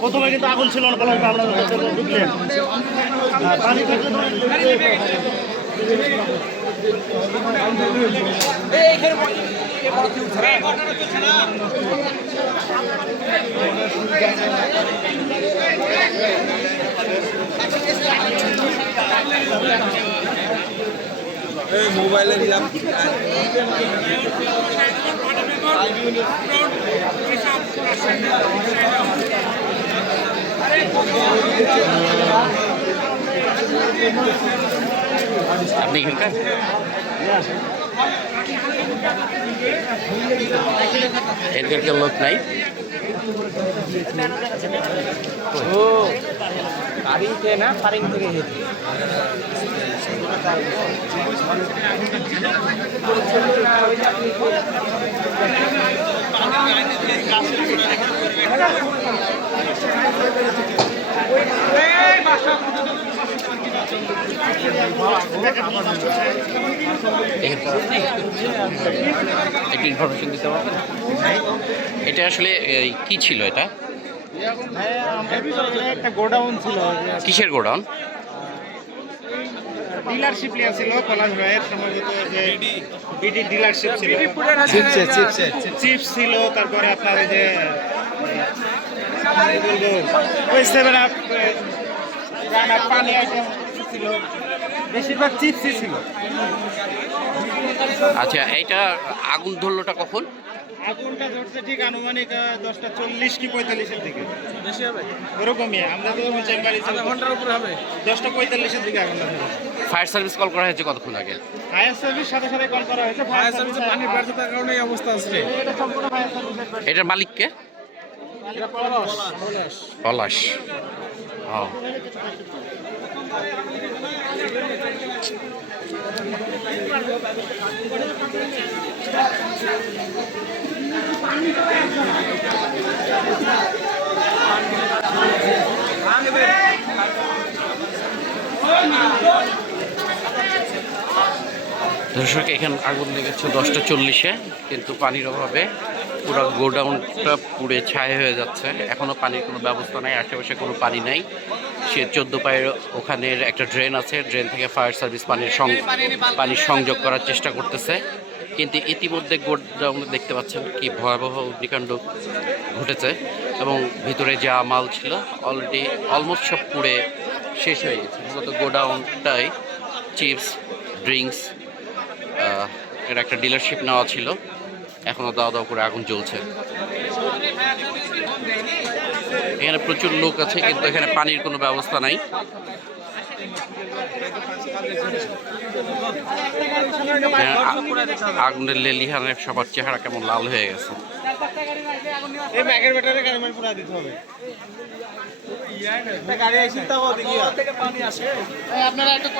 প্রথমে কিন্তু আগুন ছিল না, আমরা ঢুকলেন পানি মোবাইলে দিলাম আপনি এখানকার এখানকার লোক নাই। ও পারিং থেকে না, পারিং থেকে একটু ইনফরমেশন দিতে পারবেন এটা আসলে কি ছিল? এটা একটা গোডাউন ছিল। কিসের গোডাউন? ডিলারশিপ লিয়া ছিল পলাশ ভাইয়ের সম্ভবত, যে বিডি ডিলারশিপ ছিল, চিপস ছিল, তারপরে আপনার যে বলবো ওই 7 আপ পানি আইটেম ছিল, বেশিরভাগ চিপসই ছিল। আচ্ছা, এইটা আগুন ধরলোটা কখন? আগুনটা ধরছে ঠিক আনুমানিক 10টা 40 কি 45-এর দিকে, বেশি হবে ওরকমই। আমরা তো চেম্বারে আধা ঘন্টার উপরে হবে, 10টা 45-এর দিকে আগুনটা ধরে। ফায়ার সার্ভিস কল করা হয়েছে কতক্ষণ আগে? ফায়ার সার্ভিস সাথে সাথে কল করা হয়েছে। ফায়ার সার্ভিসে পানি ব্যর্থতার কারণে এই অবস্থা আছে। এটা সম্পূর্ণ ফায়ার সার্ভিস। এটার মালিক কে? এটা পলাশ। পলাশ। ও দর্শক, এখানে আগুন লেগেছে 10টা 40-এ, কিন্তু পানির অভাবে পুরো গোডাউনটা পুড়ে ছাই হয়ে যাচ্ছে। এখনও পানির কোনো ব্যবস্থা নাই, আশেপাশে কোনো পানি নাই। সে 14 পায়ের ওখানের একটা ড্রেন আছে, ড্রেন থেকে ফায়ার সার্ভিস পানির সংযোগ করার চেষ্টা করতেছে, কিন্তু ইতিমধ্যে গোডাউনে দেখতে পাচ্ছেন কি ভয়াবহ অগ্নিকাণ্ড ঘটেছে এবং ভিতরে যা মাল ছিল অলরেডি অলমোস্ট সব পুড়ে শেষ হয়ে গেছে। মূলত গোডাউনটাই চিপস, ড্রিঙ্কস এর একটা ডিলারশিপ নেওয়া ছিল, এখনও দাওয়া দাওয়া করে আগুন জ্বলছে। এখানে প্রচুর লোক আছে, কিন্তু এখানে পানির কোনো ব্যবস্থা নাই। আগুনের লেলিহানে সবার চেহারা কেমন লাল হয়ে গেছে। আপনারা একটা